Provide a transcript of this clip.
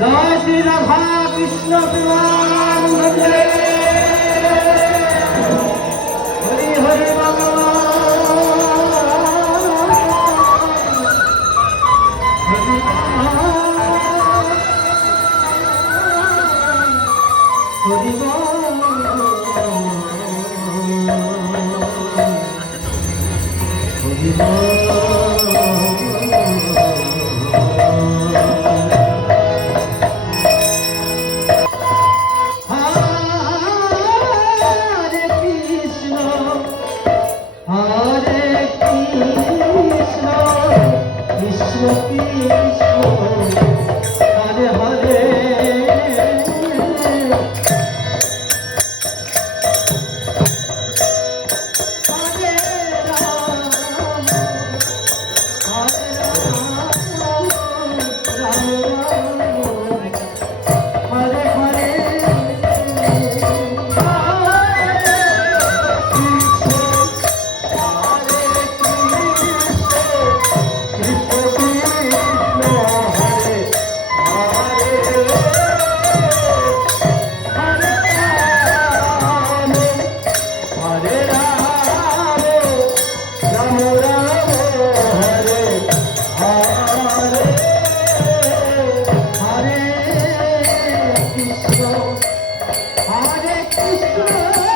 Joy Shri Krishna Hari Hari Krishna Krishna Hare Hare. Música